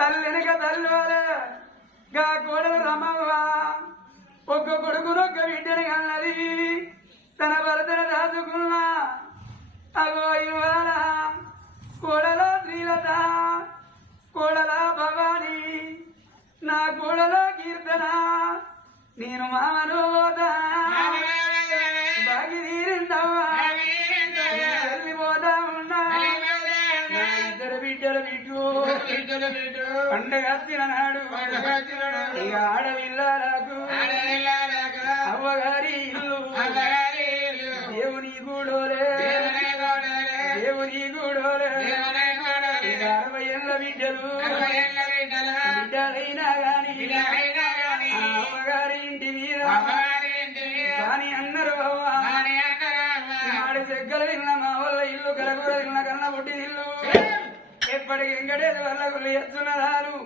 తల్లెనక తల్లోలే గా కోడలు రమవ్వ ఒక్క కొడుకునొక్క బిడ్డని అన్నది తన భర్తను దాచుకున్నా అగో ఇవాళ కోడల శ్రీలత కోడల భవాని నా కోడల కీర్తన నేను మామను బాగి తీరిందవ్వా వెళ్ళిపోతా ఉన్నా నా ఇద్దరు బిడ్డలు బిడ్డు పండగ వచ్చిన నాడు ఇక ఆడవిల్లాలకు అవ్వగారి ఇల్లు దేవుని గూడోలే దేవుని గూడోలే 60 ఏళ్ళ బిడ్డలు బిడ్డలైనా గాని అమ్మగారి ఇంటి మీద కానీ అన్నారు ఆడి సెగ్గలు తిన్న మా వల్ల ఇల్లు కలగూర తిన్న కన్న పుట్టి ఇల్లు ఎప్పటికి వెంకటేశ్వర వల్ల ఎత్తున్నదారు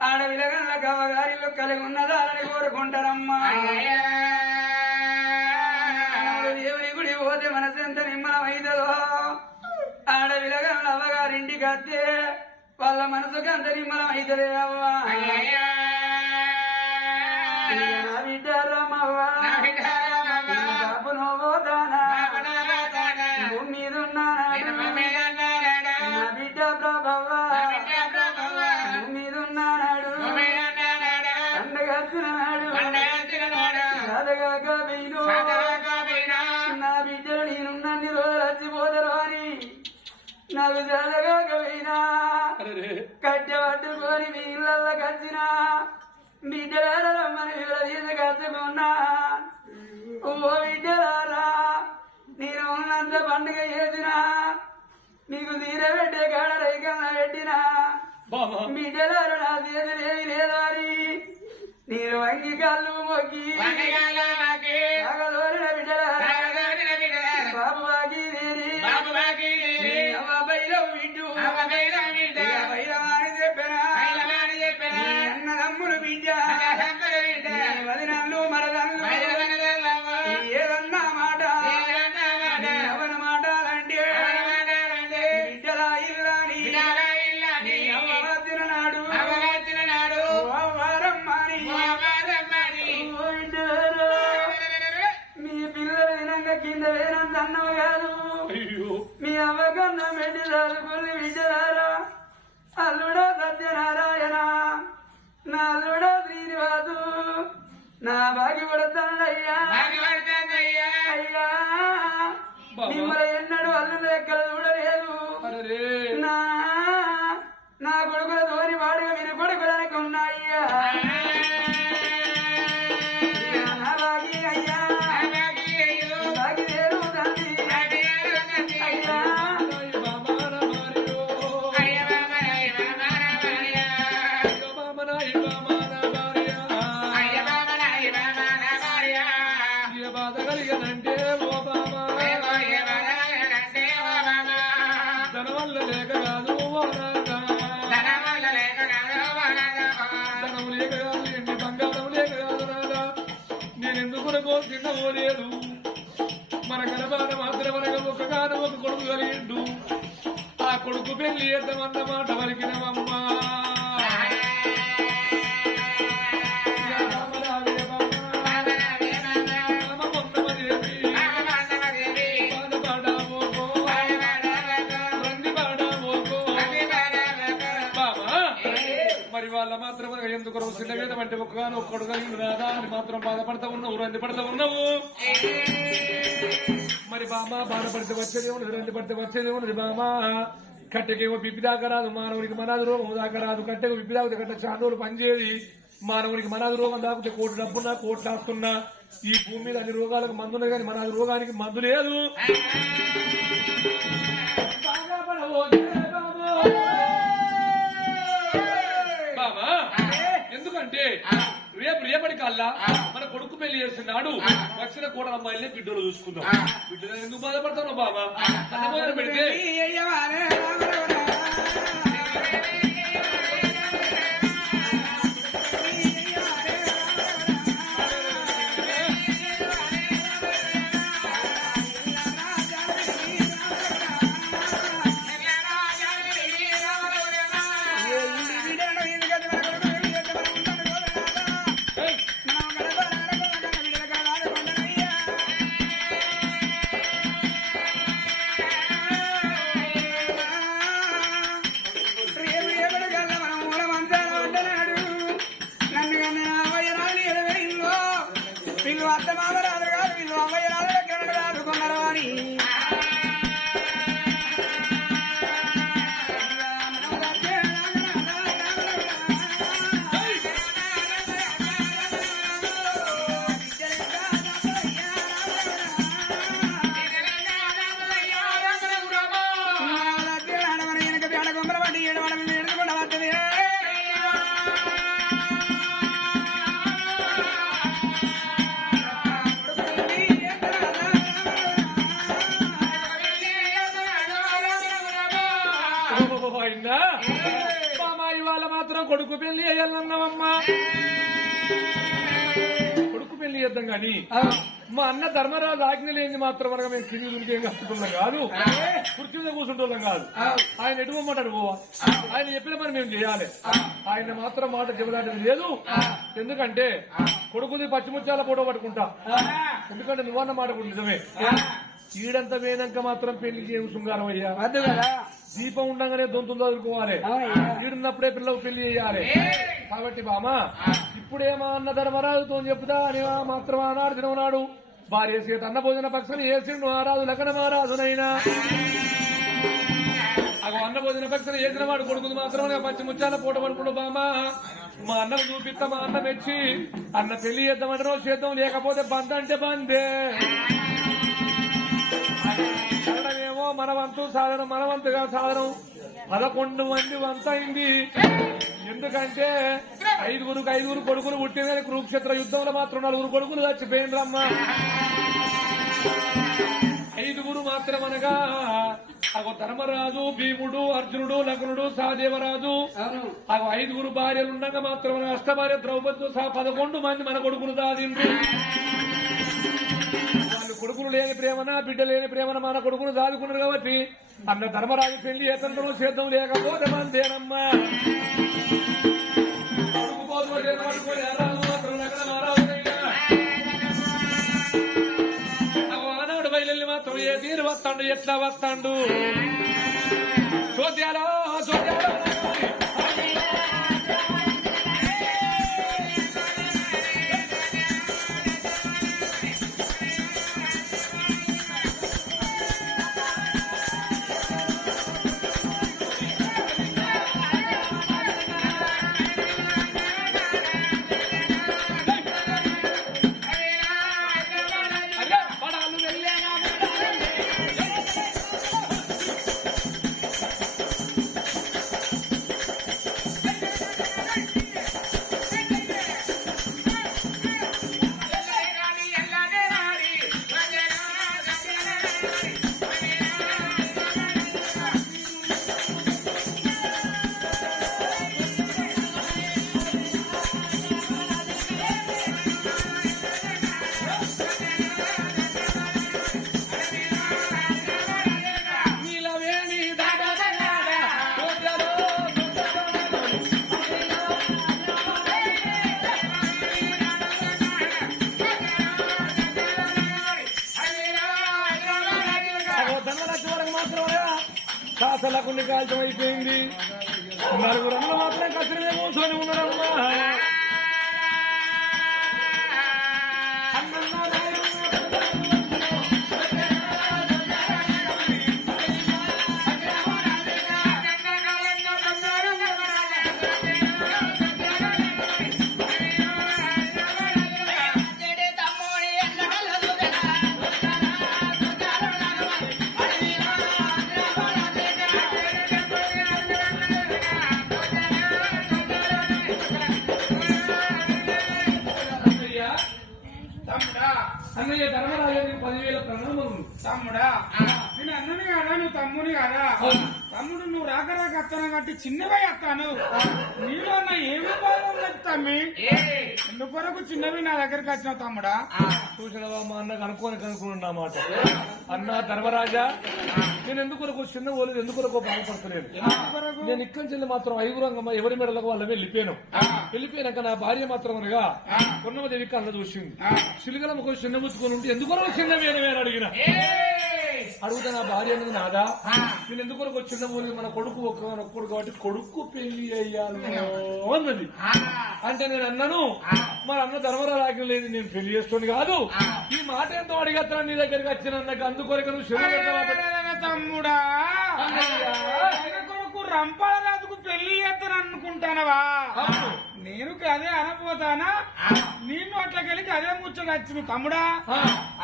ఆడవిలగల్ల కవ్వగారిలో కలిగి ఉన్నదారని కోరుకుంటారమ్మా దేవుని గుడి పోతే మనసు ఎంత నిమ్మలమైతుందో ఆడవిలగల్ల అవ్వగారింటికి వస్తే వాళ్ళ మనసుకు అంత నిమ్మలమైతుంది అవ్వా బిడ్డ రమవ్వా బాబు నువ్వుతానా భూమి మీద ఉన్నాడు నా బిడ్డ ప్రభవ్వా భూమి మీద ఉన్నాడు పండగ వచ్చినాడు చదగాక వీలు నా బిడ్డలు నేనున్నన్ని రోజులు వచ్చిపోతారు అని నాకు చదగాక పోయినా కట్టె పట్టుకొని మీ ఇళ్ళకి వచ్చినా బిడ్డలారమ్మని వీళ్ళ తీసుకొచ్చుకున్నా ఓ బిడ్డలారా నేను ఉన్నంత పండుగ చేసినా నీకు తీర పెట్టే కాడ రైకన్నా పెట్టినా బిడ్డలారు నా చేతులేమి లేదు అని నేను వంగి కళ్ళు మొక్కి సాగదోరిన బిడ్డలారా బాబు బాకి బైరవు బిడ్డు బైరవాణి చెప్పినా అన్నదమ్ములు బిడ్డ వదినల్లు మరదల్లు ఏదన్నా మాట ఎవరి మాటాలంటే బిడ్డలా ఇల్లాని వచ్చిన నాడు వారమ్మని మీ పిల్లలు వినంగా కింద వేరంత అన్నవ కాదు మీ అవ్వకన్నా మెడ్డి చదువుకుని విజయారా అల్లుడో సత్యనారాయణ నా అల్లుడో శ్రీనివాసు నా బాగి పడతానయ్యా అయ్యా మిమ్మల్ని ఎన్నడూ అల్లుడు ఎక్కడ చూడలేదు నా కొడుకుల ధోని వాడుగా మీరు కొడుకులనికి ఉన్నాయ్యా నా బాగి అయ్యా బాగి దేరు తండ్రి అయ్యా లేదు మన గణపాన మాత్రమనగా ఒకగానో ఒక కొడుకు కలిగిండు ఆ కొడుకు పెళ్లి చేద్దామన్నమాట వలికినమమ్మా మరి వాళ్ళ మాత్రం ఎందుకు చిన్న మీద అంటే ఒక్కగానో ఒక్కడు కలిగింది రాదా అని మాత్రం బాధపడతా ఉన్నావు రంది పడతా ఉన్నావు మరి బామా బాధపడితే వచ్చేది ఉన్నది రంది పడితే వచ్చేది ఉన్నది బామా కట్టెకేమో పిప్పి దాకా రాదు మానవునికి మనాది రోగం దాకా రాదు కట్టెకు పిప్పి దాకితే కట్ట చాలా రోజులు పనిచేయదు మానవునికి మనాది రోగం దాకితే కోటి డబ్బున్నా కోట్లు ఆస్తున్నా ఈ భూమి మీద అన్ని రోగాలకు మందున్నాయి కానీ మనాది రోగానికి మందు లేదు బామా ఎందుకంటే రేపటి కల్లా మన కొడుకు పెళ్లి చేస్తున్నాడు వచ్చిన కూడా అమ్మాయిలే బిడ్డలు చూసుకుందాం బిడ్డలు ఎందుకు బాధపడతావు బాబా అన్నమోదన పెడితే కొడుకు పెళ్లి చేయాలన్నావమ్మా కొడుకు పెళ్లి చేద్దాం గాని మా అన్న ధర్మరాజు ఆజ్ఞ లేని మాత్రం వరకు మేము కింది దునికేం కట్టుకున్నాం కాదు కుర్చీ మీద కూర్చుంటున్నాం కాదు ఆయన ఎటుకోమంటాడు పోవా ఆయన చెప్పిన పని మేము చేయాలి ఆయన మాత్రం మాట చెబుదాటది లేదు ఎందుకంటే కొడుకుని పచ్చిముచ్చాల ఫోటో పట్టుకుంటా ఎందుకంటే నువ్వన్న మాట కూడా నిజమే ఈడంతా వేయనాక మాత్రం పెళ్లి చేయము శృంగారం అయ్యా వద్దు కదా దీపం ఉండగానే దొంతులు చదువుకోవాలి ఈడున్నప్పుడే పిల్లలకు పెళ్లి చేయాలి కాబట్టి బామా ఇప్పుడేమో అన్న ధర్మరాజుతో చెప్తా అని మాత్రం ఆనాడు తినవునాడు భార్య సీత అన్న భోజన పక్షులు వేసిండు ఆరాజు లగ్న మహారాజునైనా అన్న భోజన పక్షులు వేసిన వాడు కొడుకులు మాత్రం పచ్చి ముచ్చాల పూట పడుకుడు బామా మా అన్నకు చూపిస్తా మా అన్న మెచ్చి అన్న పెళ్లి చేద్దామంటే రోజు చేద్దాం లేకపోతే బంద్ అంటే బందే ఏమో మన వంతు సాధనం మన వంతుగా సాధనం 11 మంది వంత అయింది ఎందుకంటే ఐదుగురు కొడుకులు పుట్టిన కురుక్షేత్ర యుద్ధంలో మాత్రం 4 కొడుకులు చచ్చిపోయిండ్రమ్మా 5 మాత్రం అనగా ధర్మరాజు భీముడు అర్జునుడు లగ్నుడు సహదేవరాజు 5 భార్యలుండగా మాత్రం అష్టభార్య ద్రౌపదితో సహా 11 మంది మన కొడుకులు దాదిండ్రు కొడుకులు లేని ప్రేమన బిడ్డ లేని ప్రేమన మన కొడుకును దాదుకున్నారు కాబట్టి అన్న ధర్మరాజు పెళ్లి ఎతంలో చేద్దాం లేకపోతే మందేనమ్మా ఆనాడు బయలు మాత్రం ఏ తీరు వస్తాడు ఎట్లా వస్తాడు చూద్యాలో కాసలకు కాల్చం అయిపోయింది 4 మాత్రం కసిరినే కూర్చొని ఉన్నారమ్మా అన్నయ్య ధర్మరాజు 10,000 ప్రణామములు తమ్ముడా నేను అన్నని కదా నువ్వు తమ్ముని కదా తమ్ముడు నువ్వు రాక వస్తాను కాబట్టి చిన్నవే వస్తాను నీలో ఉన్న ఏమి బాధం లేదు తమ్మి ఎందుకొరకు చిన్నవి నా దగ్గరికి వచ్చినావు తమ్ముడా చూసినవా మా అన్న కనుక్కున్నా మాట అన్న ధర్మరాజా నేను ఎందుకొరకు చిన్న పోలేదు ఎందుకొరకు బాధపడతలేదు నేను ఇక్కడి చెల్లి మాత్రం 5 అంగమ్మ ఎవరి మెడలకు వాళ్ళ వెళ్ళిపోయినాక నా భార్య మాత్రం అనగా కొన్నమదేవి కళ్ళ చూసింది చిలుకలమ్మకు చిన్న ముచ్చుకొని ఉంటే ఎందుకొరకు చిన్న వేరే అడిగిన అడుగుతా నా భార్య అనేది నాదా నేను ఎందుకొరకు చిన్న పోలేదు మన కొడుకు ఒక్కడు కాబట్టి కొడుకు పెళ్లి అయ్యాను అన్నది అంటే నేను అన్నాను మరి అన్న ధర్మరాజు ఆజ్ఞ లేదు నేను పెళ్లి చేస్తుంది కాదు ఈ మాట ఎంతో అడిగేస్తా నీ దగ్గరికి వచ్చిన నాకు అందుకొరకు నువ్వు శరీరం తమ్ముడా కొడుకు రంపారాజుకు పెళ్లి చేస్తాను అనుకుంటానవా నేను అదే అనపోతానా నేను అట్లకెళ్ళి అదే ముచ్చట వచ్చింది తమ్ముడా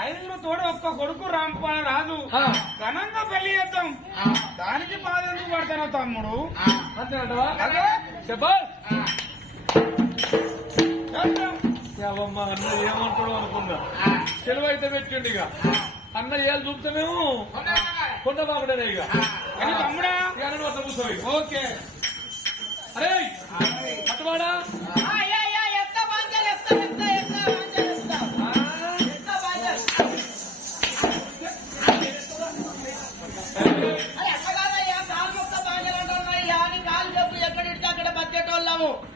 5 తోడు ఒక్క కొడుకు రంపాల రాదు ఘనంగా పెళ్లి చేద్దాం దానికి బాధ ఎందుకు పడతాను తమ్ముడు అంతే అంటవా అన్న ఏమంటాడు అనుకుందా సెలవు అయితే పెట్టండి ఇక అన్న ఏళ్ళు చూపుతామేమో కొండ బాగుండేనే ఇక తమ్ముడా కూర్చోయి ఓకే అరే బ్రాహ్మణవాడా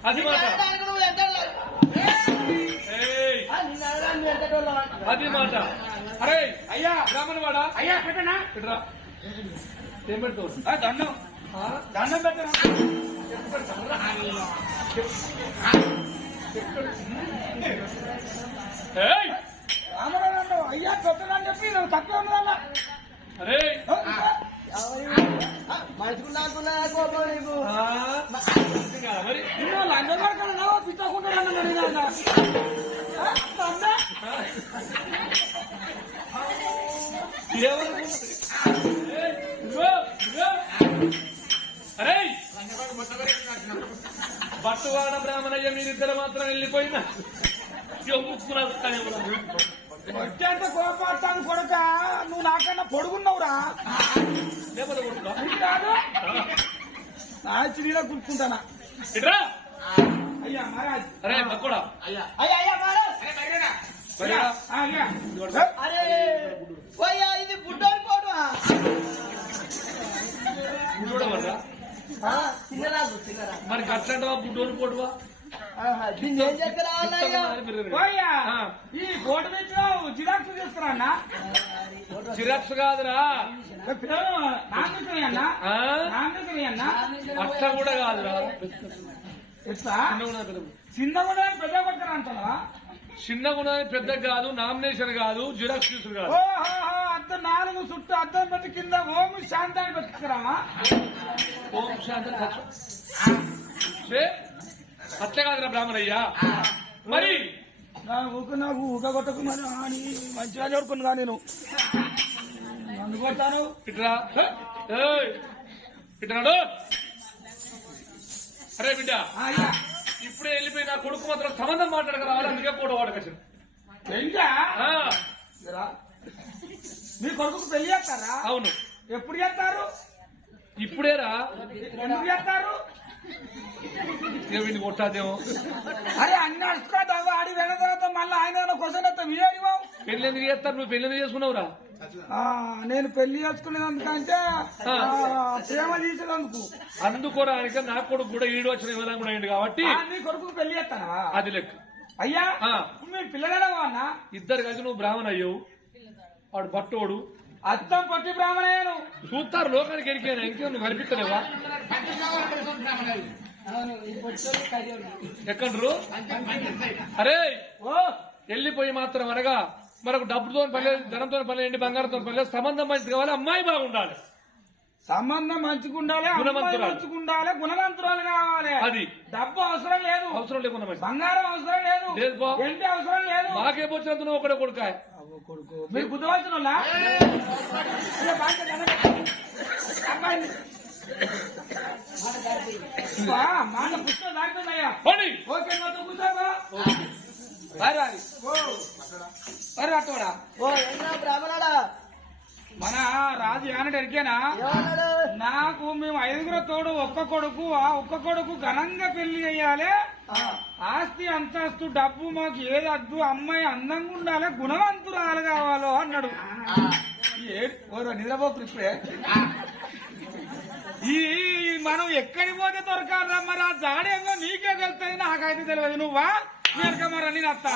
అది మాట అది మాట అరే అయ్యా బ్రాహ్మణవాడా అయ్యా పెట్టనా ఇట్రా ఏం పెడతావు దండం దండం పెట్టనా రామరావు అయ్యా పెట్టనని చెప్పి నువ్వు తక్కువ ఉన్నదన్నా అరే మరి నిన్ను లంచం కొడుకున్నావా పిచ్చకుంటున్నా అరే బట్టువాడ బ్రాహ్మణయ్య మీరిద్దరు మాత్రం వెళ్ళిపోయినా వచ్చేంత కోపాడతాను కొడుక నువ్వు నాకన్నా పొడుగున్నావురా కాదు నా చిన్న కూర్చుంటానా ఇట్రా అయ్యా మహారాజ్ అరే బక్కుడా అయ్యా అయ్యా మహారాజ్ అయ్యా ఇది బుడ్డోని పోడు మరి గట్లంటవా బుడ్డోని పోటువా ఏం చేస్తారా ఈ ఫోటో తెచ్చినావు జిరాక్స్ తీసుకురా అన్న జిరాక్స్ కాదురా అన్నా అన్నా అట్లా కూడా కాదురా ఎట్లా చిన్న కూడా పెద్ద పక్కన అంటావా చిన్న గుణాన్ని పెద్ద కాదు నామినేషన్ కాదు జిరాక్స్ తీసుడు కాదు అంత 4 చుట్టూ అద్దం పెట్టి కింద ఓం శాంతాన్ని పెట్టుకురామా ఓం శాంతి అట్లే కాదురా బ్రాహ్మణయ్యా మరి నాకు ఊక కొట్టకున్నాను అని మంచిగా చూడుకున్నా నేను నన్ను కొట్టాను ఇట్రా ఇట్రాడు అరే బిడ్డ ఇప్పుడే వెళ్ళిపోయి నా కొడుకు మాత్రం సంబంధం మాట్లాడక రావాలి అందుకే కూడా వాడకచ్చింది ఇంకా మీ కొడుకు పెళ్లి చేస్తారా అవును ఎప్పుడు చేస్తారు ఇప్పుడేరా ఎందుకు చేస్తారు వీడిని కొట్టాదేమో అరే అన్ని అడుచుకోదావు ఆడి వెళ్ళిన తర్వాత మళ్ళీ ఆయన క్వశ్చన్ విజయ్ పెళ్లి ఎందుకు చేస్తారు నువ్వు పెళ్లి ఎందుకు చేసుకున్నావురా నేను పెళ్లి చేసుకునేందుకంటే ప్రేమ తీసేందుకు అందుకోరానిక నా కొడుకు కూడా ఈడు వచ్చిన విధానం కూడా అయింది కాబట్టి నీ కొడుకు పెళ్లి చేస్తానా అది లెక్క అయ్యా మీ పిల్లగారా అన్న ఇద్దరు కలిసి నువ్వు బ్రాహ్మణ అయ్యావు వాడు బట్టోడు అర్థం పట్టి బ్రాహ్మణయ్యను చూస్తారు లోకానికి ఎరికైనా ఇంకేం నువ్వు కనిపిస్తలేవా ఎక్కడ్రు అరే వెళ్ళిపోయి మాత్రం అనగా మనకు డబ్బుతో పని ధనంతో పని ఎండి బంగారంతో పని సంబంధం మంచిది కావాలి అమ్మాయి బాగుండాలి సంబంధం మంచిగా ఉండాలి మంచిగా ఉండాలి గుణవంతురాలు కావాలి అది డబ్బు అవసరం లేదు అవసరం లేకుండా బంగారం అవసరం లేదు ఎండి అవసరం లేదు మాకే వచ్చినంత నువ్వు ఒకటే కొడుకాయ కొడుకు మీరు బుద్ధవంతుల మాట పుస్తకం దాటుతున్నాయా ఓకే కూర్చోబా అట్టోడా బ్రాహ్మణాడా మన రాజు ఏమన్నాడు ఎరికేనా నాకు మేము 5 తోడు ఒక్క కొడుకు ఆ ఒక్క కొడుకు ఘనంగా పెళ్లి చేయాలి ఆస్తి అంతస్తు డబ్బు మాకు ఏది అద్దు అమ్మాయి అందంగా ఉండాలి గుణవంతురాలు కావాలో అన్నాడు నిద్రపోకు ఇప్పుడే ఈ మనం ఎక్కడికి పోతే దొరకాలరా మరి ఆ జాడేమో నీకే తెలుస్తుంది నాకైతే తెలియదు నువ్వా నేను మరి అని నత్తా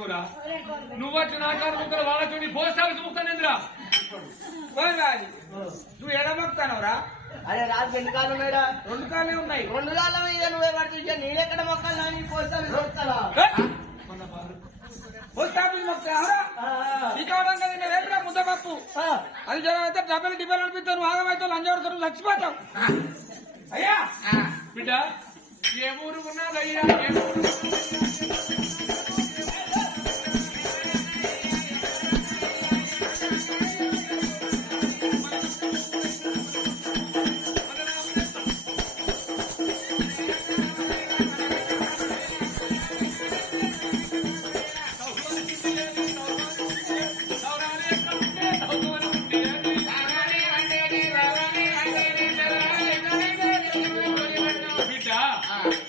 చెవురా నువ్వు వచ్చి నా కారు ముక్కలు వాళ్ళ నీ పోస్ట్ ఆఫీస్ ముక్కలు ఎందురా నువ్వు ఎడమొక్తానవరా అరే రాజు ఎన్ని కాళ్ళు ఉన్నాయిరా? 2 కాళ్ళే ఉన్నాయి. 2 కాళ్ళ మీద నువ్వే పడుతుంటే నీళ్ళెక్కడ మొక్కలు నీ పోస్తాను చూస్తావా? పోస్ట్ ఆఫీస్ మొక్తావరా నీకు అవడం కదా నేను రేపురా ముద్దపప్పు అది జ్వరం అయితే డబ్బులు డిబ్బలు అనిపిస్తాను ఆగమైతే లంచం చచ్చిపోతావు అయ్యా బిడ్డ ఏ ఊరు ఉన్నదయ్యా ఏ ఊరు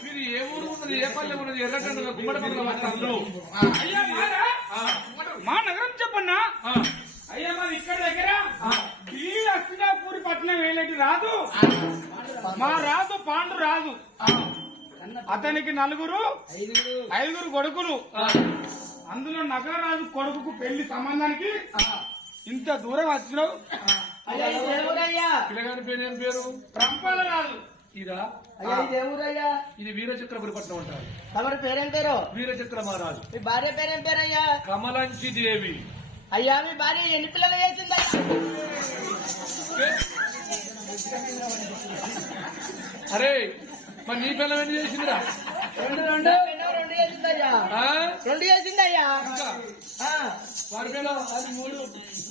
మీరు ఏ ఊరు ఉన్నది ఏ పల్లె ఉన్నది ఎర్రగడ్డ గుమ్మడి పక్కన వస్తారు అయ్యా మా నగరం చెప్పన్నా అయ్యా మాది ఇక్కడ దగ్గర ఈ అస్తినాపూరి పట్నం వేలేటి రాదు మా రాజు పాండు రాజు అతనికి 5 కొడుకులు అందులో నగరరాజు కొడుకుకు పెళ్లి సంబంధానికి ఇంత దూరం వచ్చినావు అయ్యా ఇది దేవుడయ్యా, పిల్లగాని పేరు ఏం పేరు రంపాల రాజు ఇదా అయ్యా ఇది దేవుడయ్యా. ఇది వీరచక్రపురి పట్నం అంటారు తమరి పేరేం పేరు? వీరచక్ర మహారాజు మీ భార్య పేరేం పేరయ్యా? కమలంచి దేవి అయ్యా మీ భార్య ఎన్ని పిల్లలు వేసిందయ్యా? అరే మరి నీ పిల్లలు ఏం చేసిందిరా 2 వేసిందయ్యా. ఆ? 2 వేసిందయ్యా. ఇంకా ఆ, వారి పిల్ల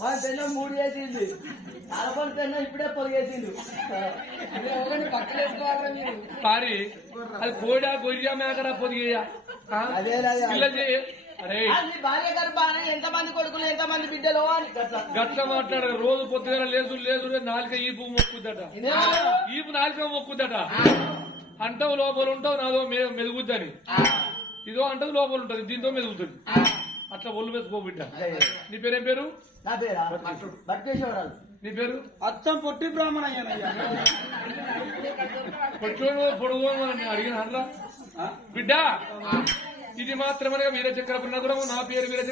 మా పెన్న 3 వేసింది. ఆడపడి పెన్న ఇప్పుడే పొలిగేసిండు. పారి అది కోడా గొయ్యా మేకరా పొదిగేయా అదే పిల్లలు చేయ అరే మీ భార్య గర్భాన్ని ఎంతమంది కొడుకులు ఎంతమంది బిడ్డలు అని గట్ల. గట్ల మాట్లాడారు రోజు పొద్దుగా లేదు నాలుక ఈపు మొక్కుద్దట ఈపు నాలుక మొక్కుద్దట అంటావు లోపల ఉంటావు నాదో మెదుగుద్దని ఇదో అంటది లోపల ఉంటది దీంతో మెదుగుతుంది అట్లా ఒళ్ళు మెతుకోబిడ్డ నీ పేరేం పేరు నా పేరా బట్టేశ్వరరాజు. నీ పేరు అచ్చం పొట్టి బ్రాహ్మణ అయ్యానయ్యా పొట్టోడు పొడుగు అని అడిగిన అట్లా బిడ్డ ఇది మాత్రమే వీరచక్రపురి నగరము నా పేరు వీరచక్ర